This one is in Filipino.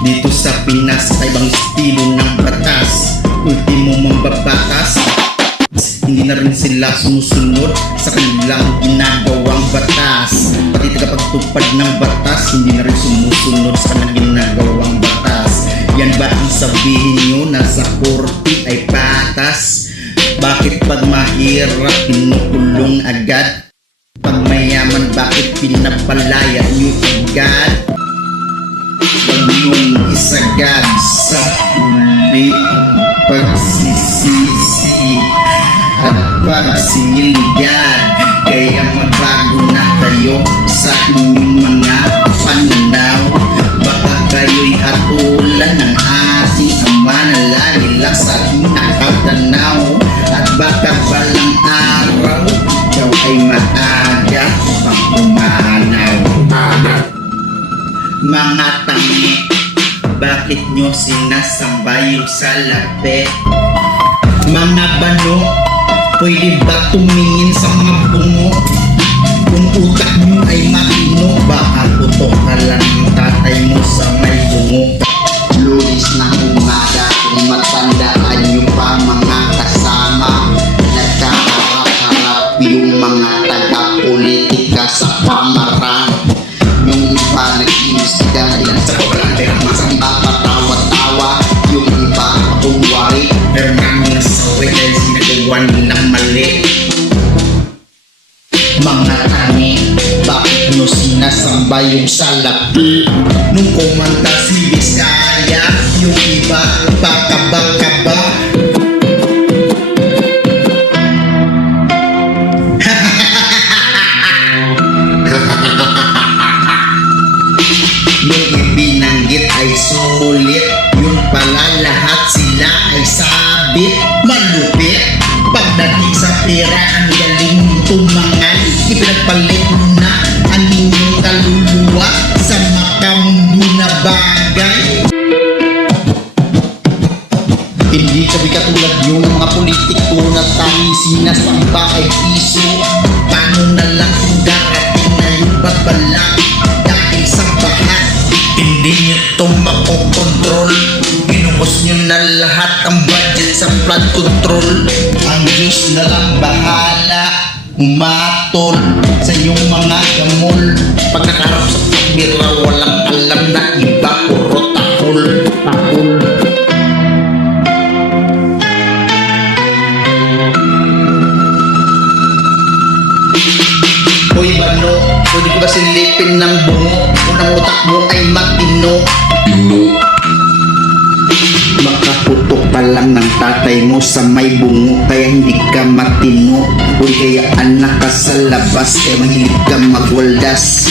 Dito sa Pinas, ibang estilo ng batas. Ultimo mambabatas, hindi na rin sila sumusunod sa kanilang ginagawang batas. Pati tagapagtupad ng batas, hindi na rin sumusunod sa kanilang ginagawang batas. Yan ba ang sabihin nyo na sa korte ay patas? Bakit pag mahirap pinukulong agad? Pag mayaman bakit pinapalaya nyo agad? Huwag nyong isagad sa huli pagsisisi at pagsiligan. Kaya magbago na kayo sa inyong mga pananaw. Baka kayo'y hatulan ng ating ama na lagi lang sa nakatanaw. At baka balang araw ikaw ay maaga pang umanaw. Mga tangi, bakit nyo sinasamba yung salapi? Mga bano, pwede ba tumingin sa mga bungo? Kung utak nyo ay matino, baka putok ka lang ng tatay mo sa may bungo. Lunes ng umaga, kung matandaan nyo pa mga kasama, nagkaharap-harap yung mga taga-politika sa pamarang. Yung iba nag-imbestiga ilan sa kobrang pero masang papatawa-tawa. Yung iba pakunwari pero namin nasawi dahil sinagawa nilang mali. Mga tani, bakit nyo sinasamba yung salapi? Nung kumanta si Vizcaya, yung iba pakaba-kaba. Yung ibinanggit ay sulit, yun pala lahat sila ay sabit. Malupit, pagdating sa pera ang galing tumangal. Ipinagpalit na ang inyong kaluluwa sa makamundo na bagay. Hindi kami katulad yung mga politiko na tanging sinasamba ay piso. Paano na lang kung darating na yung babala dahil sa bahat? Hindi nyo ito makokontrol. Inubos nyo na lahat ang budget sa flood control. Ang Diyos na lang bahala umatol sa inyong mga gamol. Pag nakarap sa pagmira, walang alam na iba puro takol. Hoy bano, pwede ko ba silipin ng bungo? Unang utak mo ay matino. Makaputok pa lang ng tatay mo sa may bungo, kaya hindi ka matino. Uy kaya anak ka sa labas, kaya mahilig ka magwaldas.